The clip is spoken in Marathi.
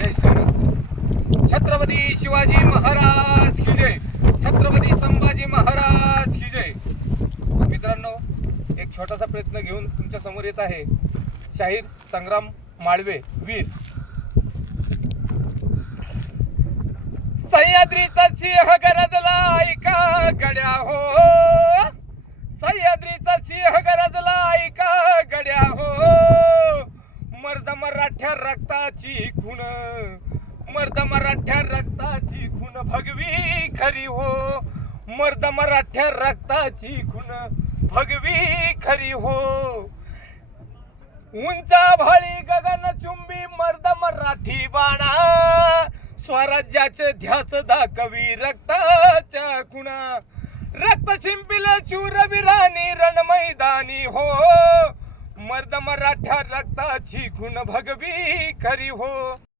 जय श्रीराम. छत्रपती शिवाजी महाराज की जय. छत्रपती संभाजी महाराज की जय. मित्रांनो, एक छोटासा प्रयत्न घेऊन तुमच्या समोर येत आहे शाहीर संग्राम माळवे वीर. सह्याद्रीचा सिंह गरजला ऐका गड्या हो. सह्याद्रीचा सिंह गरजला ऐका गड्या हो. मर्द मराठ्या रक्ताची खून, मर्द मराठ्या रक्ताची खून भगवी खरी हो. मर्द मराठ्या रक्ताची खून भगवी खरी हो. उंचा भाळी गगन चुंबी मर्द मराठी बाणा. स्वराज्याचे ध्यास दाखवी रक्ताच्या खुणा. रक्त शिंपिले शूरवीरानी रण मैदानी हो. मर्द मराठ्या रक्ताची खून भगवी खरी हो.